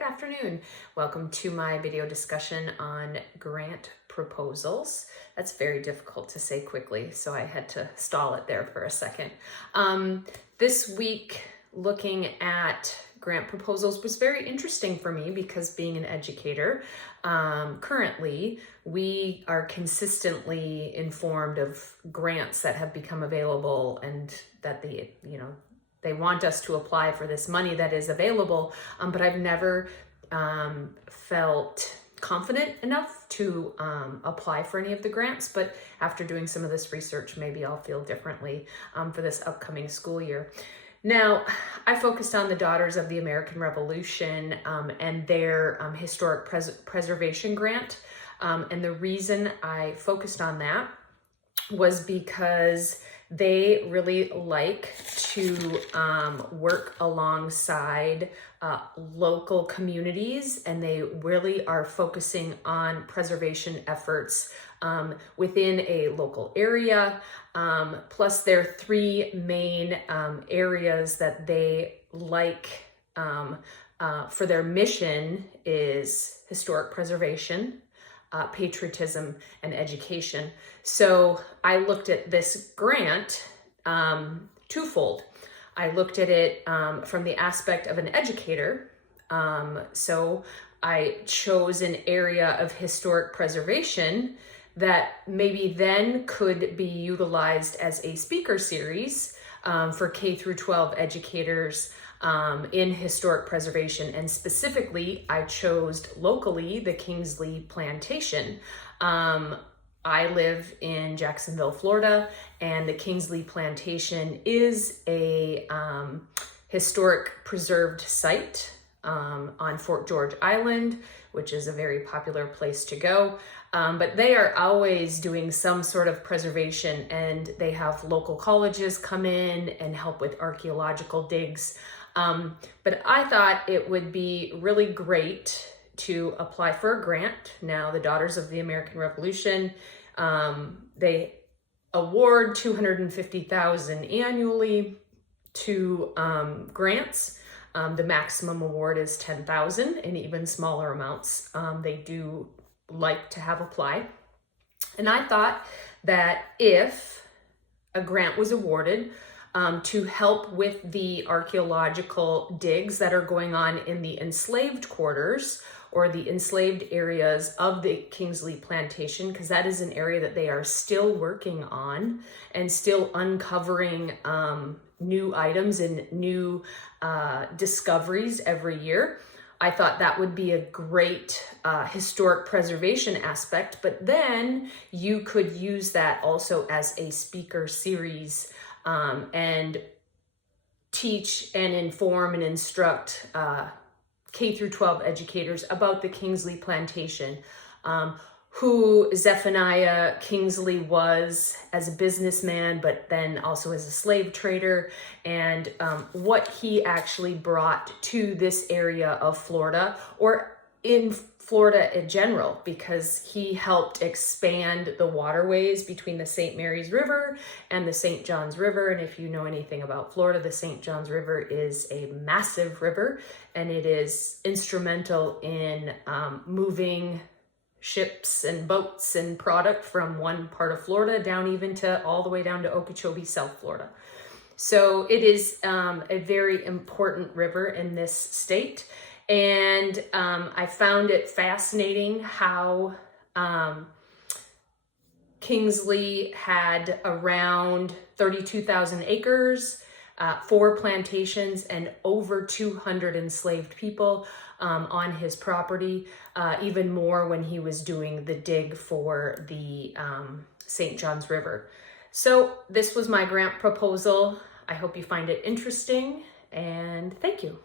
Good afternoon. Welcome to my video discussion on grant proposals. That's very difficult to say quickly, so I had to stall it there for a second. This week, looking at grant proposals was very interesting for me because being an educator, currently we are consistently informed of grants that have become available and that they want us to apply for this money that is available, but I've never felt confident enough to apply for any of the grants. But after doing some of this research, maybe I'll feel differently for this upcoming school year. Now, I focused on the Daughters of the American Revolution and their historic preservation grant. And the reason I focused on that was because they really like to work alongside local communities, and they really are focusing on preservation efforts within a local area. Plus their three main areas that they like for their mission is historic preservation, patriotism, and education. So I looked at this grant twofold. I looked at it from the aspect of an educator. So I chose an area of historic preservation that maybe then could be utilized as a speaker series for K through 12 educators in historic preservation. And specifically, I chose locally the Kingsley Plantation. I live in Jacksonville, Florida, and the Kingsley Plantation is a historic preserved site on Fort George Island, which is a very popular place to go. But they are always doing some sort of preservation, and they have local colleges come in and help with archaeological digs. But I thought it would be really great to apply for a grant. Now, the Daughters of the American Revolution, they award $250,000 annually to grants. The maximum award is $10,000, and even smaller amounts they do like to have apply. And I thought that if a grant was awarded to help with the archaeological digs that are going on in the enslaved quarters or the enslaved areas of the Kingsley Plantation, because that is an area that they are still working on and still uncovering new items and new discoveries every year. I thought that would be a great historic preservation aspect, but then you could use that also as a speaker series and teach and inform and instruct K through 12 educators about the Kingsley Plantation, who Zephaniah Kingsley was as a businessman, but then also as a slave trader, and what he actually brought to this area of Florida, or in Florida in general, because he helped expand the waterways between the St. Mary's River and the St. Johns River. And if you know anything about Florida, the St. Johns River is a massive river, and it is instrumental in moving ships and boats and product from one part of Florida down even to all the way down to Okeechobee, South Florida. So it is a very important river in this state. And I found it fascinating how Kingsley had around 32,000 acres, 4 plantations, and over 200 enslaved people on his property, even more when he was doing the dig for the St. Johns River. So this was my grant proposal. I hope you find it interesting, and thank you.